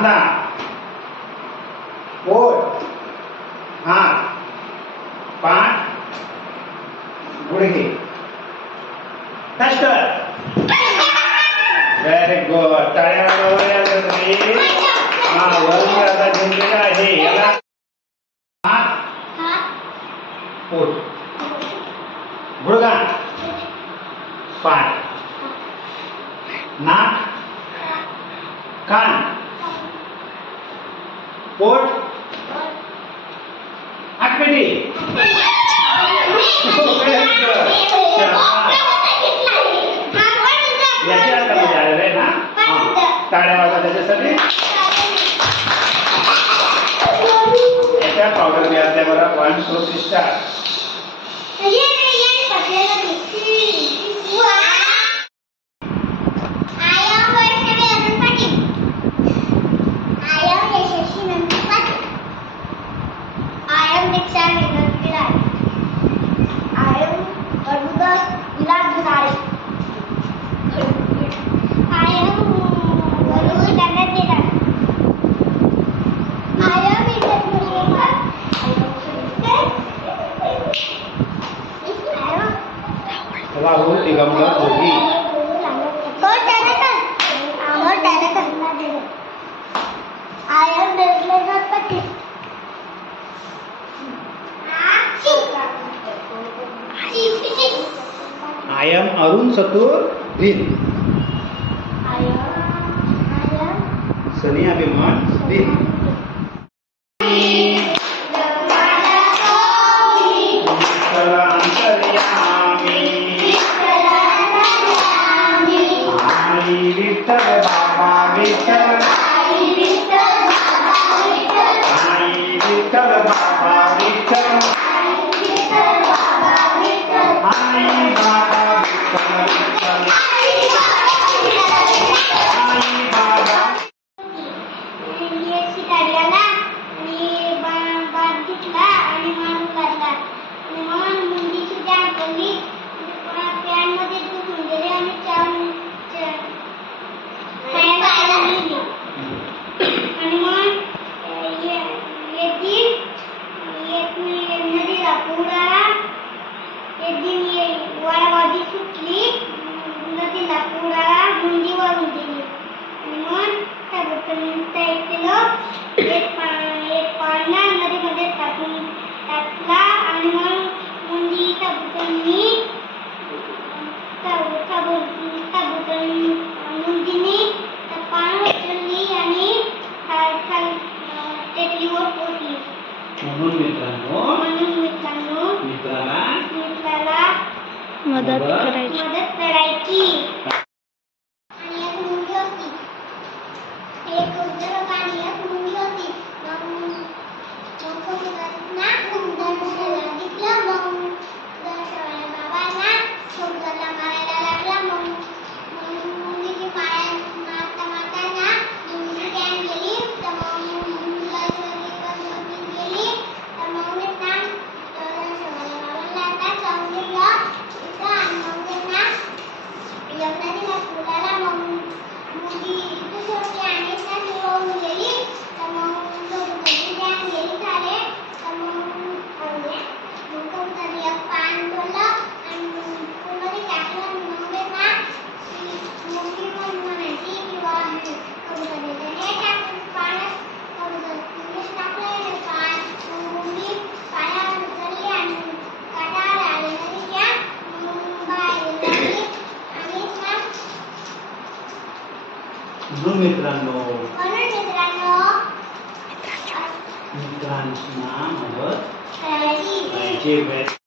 खांदा, पोट, हात, पाठ, गुडघे. Very good. टाळ्या वाजवा तुम्ही. वरून आता जिंकलेला आहे. याला हात, पोट, गुडघा, पाठ, नाक, कान, पोट, हातपेटी. याच्या हातामध्ये आलेलं आहे ना. टाळ्या वाजवा त्याच्यासाठी. याच्या पावडर घ्या बरं. 1 2 3 start. Rahul Digambar Jogi. I am Arun चतुर दिन. सनी अभिमान दिन. विठ्ठल बाबा विठ्ठल. विठ्ठल बाबा विठ्ठल. आई बाबा विठ्ठल विठ्ठल. आई बाबा. मित्राला मदत करायची. मित्रांना मदत करायची.